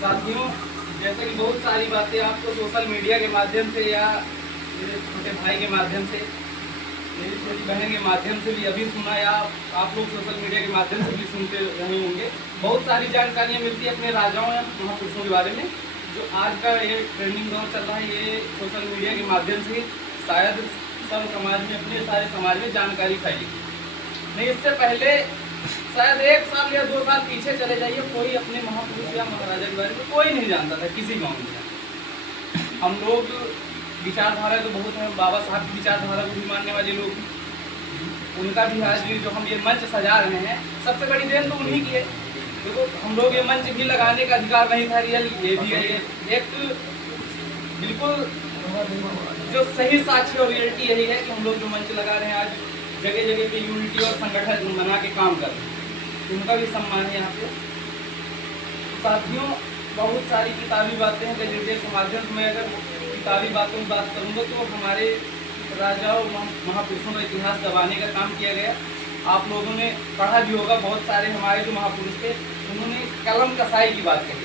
साथियों, जैसे कि बहुत सारी बातें आपको सोशल मीडिया के माध्यम से या मेरे छोटे भाई के माध्यम से, मेरी छोटी बहन के माध्यम से भी अभी सुना, या आप लोग सोशल मीडिया के माध्यम से भी सुनते रहे होंगे। बहुत सारी जानकारियाँ मिलती है अपने राजाओं या महापुरुषों के बारे में। जो आज का ये ट्रेंडिंग दौर चल रहा है, ये सोशल मीडिया के माध्यम से शायद सब समाज में, अपने सारे समाज में जानकारी फैली। नहीं, इससे पहले शायद 1 साल या 2 साल पीछे चले जाइए, कोई अपने महापुरुष या महाराजा के बारे में कोई नहीं जानता था किसी गाँव में। हम लोग विचारधारा तो बहुत है, बाबा साहब की विचारधारा को भी मानने वाले लोग, उनका भी आज जो हम ये मंच सजा रहे हैं, सबसे बड़ी देन तो उन्हीं की है। देखो, हम लोग ये मंच भी लगाने का अधिकार नहीं था, रियल ये भी है। एक बिल्कुल जो सही साक्ष्य और रियलिटी यही है कि हम लोग जो मंच लगा रहे हैं आज, जगह जगह पे यूनिटी और संगठन बना के काम कर रहे हैं, उनका भी सम्मान है यहाँ पे। साथियों, बहुत सारी किताबी बातें हैं, गजरिए के माध्यम से मैं अगर किताबी बातों की बात करूँगा तो हमारे राजाओं महापुरुषों का इतिहास दबाने का काम किया गया। आप लोगों ने पढ़ा भी होगा, बहुत सारे हमारे जो महापुरुष थे उन्होंने कलम कसाई की बात कही।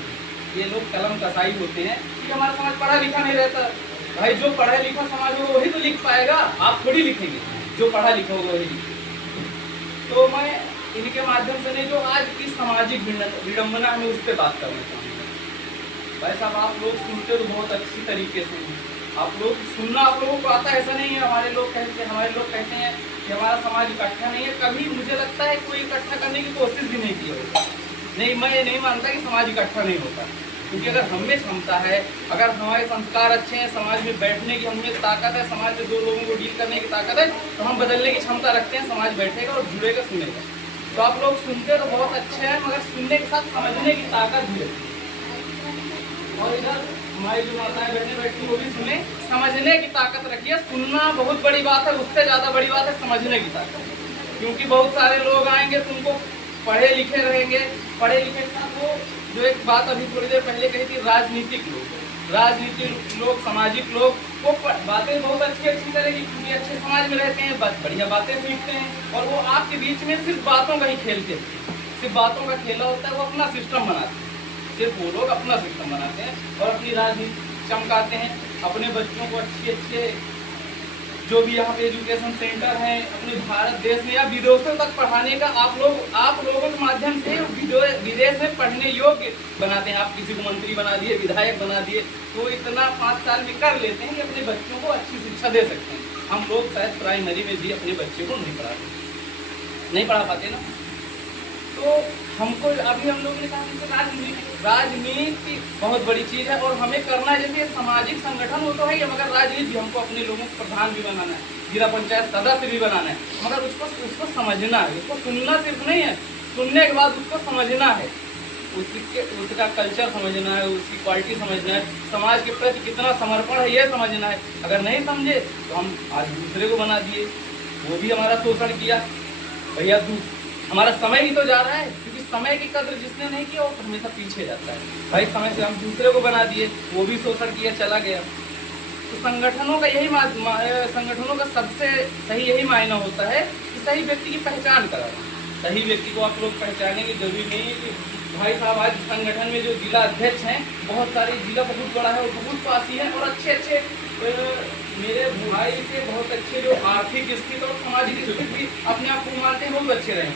ये लोग कलम कसाई होते हैं कि हमारा समाज पढ़ा लिखा नहीं रहता। भाई, जो पढ़ा लिखा समाज होगा वही तो लिख पाएगा, आप थोड़ी लिखेंगे। जो पढ़ा लिखा होगा वही लिखेंगे। तो मैं इनके माध्यम से नहीं, जो आज की सामाजिक विडम्बना है उस पर बात करना चाहूँगा। भाई साहब, आप लोग सुनते तो बहुत अच्छी तरीके से हैं, आप लोग सुनना आप लोगों को आता है, ऐसा नहीं है। हमारे लोग कहते हैं कि हमारा समाज इकट्ठा नहीं है। कभी मुझे लगता है कोई इकट्ठा करने की कोशिश भी नहीं की होगी। नहीं, मैं ये नहीं मानता कि समाज इकट्ठा नहीं होता, क्योंकि अगर हमें क्षमता है, अगर हमारे संस्कार अच्छे हैं, समाज में बैठने की हमें ताकत है, समाज में 2 लोगों को डील करने की ताकत है, तो हम बदलने की क्षमता रखते हैं। समाज बैठेगा और जुड़ेगा, सुनेगा। तो आप लोग सुनते तो बहुत अच्छे हैं, मगर सुनने के साथ समझने की ताकत भी है। और इधर हमारी जो माताएं बहनें बैठी वो भी सुने, समझने की ताकत रखिए। सुनना बहुत बड़ी बात है, उससे ज़्यादा बड़ी बात है समझने की ताकत। क्योंकि बहुत सारे लोग आएंगे, तुमको पढ़े लिखे रहेंगे, पढ़े लिखे के साथ वो जो एक बात अभी थोड़ी देर पहले कही थी, राजनीतिक लोग, सामाजिक लोग, वो बातें बहुत अच्छी करेगी, क्योंकि अच्छे समाज में रहते हैं, बढ़िया बातें सीखते हैं। और वो आपके बीच में सिर्फ बातों का ही खेलते हैं, सिर्फ बातों का खेला होता है। वो अपना सिस्टम बनाते हैं, सिर्फ वो लोग अपना सिस्टम बनाते हैं और अपनी राजनीति चमकाते हैं। अपने बच्चों को अच्छे जो भी यहाँ पे एजुकेशन सेंटर हैं अपने भारत देश में या विदेशों तक पढ़ाने का आप लोगों के माध्यम से विदेश में पढ़ने योग्य बनाते हैं। आप किसी को मंत्री बना दिए, विधायक बना दिए, तो इतना 5 साल में कर लेते हैं कि अपने बच्चों को अच्छी शिक्षा दे सकते हैं। हम लोग शायद प्राइमरी में भी अपने बच्चे को नहीं पढ़ा पाते ना। तो हमको अभी हम लोगों ने कहा राजनीति बहुत बड़ी चीज़ है और हमें करना है। जैसे सामाजिक संगठन वो तो है ही, मगर राजनीति हमको अपने लोगों को प्रधान भी बनाना है, जिला पंचायत सदस्य भी बनाना है, मगर उसको समझना है। उसको सुनना सिर्फ नहीं है, सुनने के बाद उसको समझना है, उसका कल्चर समझना है, उसकी क्वालिटी समझना है, समाज के प्रति कितना समर्पण है ये समझना है। अगर नहीं समझे तो हम आज दूसरे को बना दिए, वो भी हमारा शोषण किया। भैया हमारा समय ही तो जा रहा है, क्योंकि समय की कद्र जिसने नहीं किया वो हमेशा पीछे जाता है। भाई, समय से हम दूसरे को बना दिए, वो भी शोषण किया, चला गया। तो संगठनों का सबसे सही यही मायना होता है कि सही व्यक्ति की पहचान कराना। सही व्यक्ति को आप लोग पहचानेंगे, जरूरी नहीं है कि भाई साहब आज संगठन में जो जिला अध्यक्ष हैं, बहुत सारे जिला बहुत बड़ा है और बहुत पासी है और अच्छे मेरे भाई से बहुत अच्छे जो आर्थिक स्थिति और सामाजिक स्थिति भी अपने आप को मानते हैं, बहुत अच्छे रहेंगे।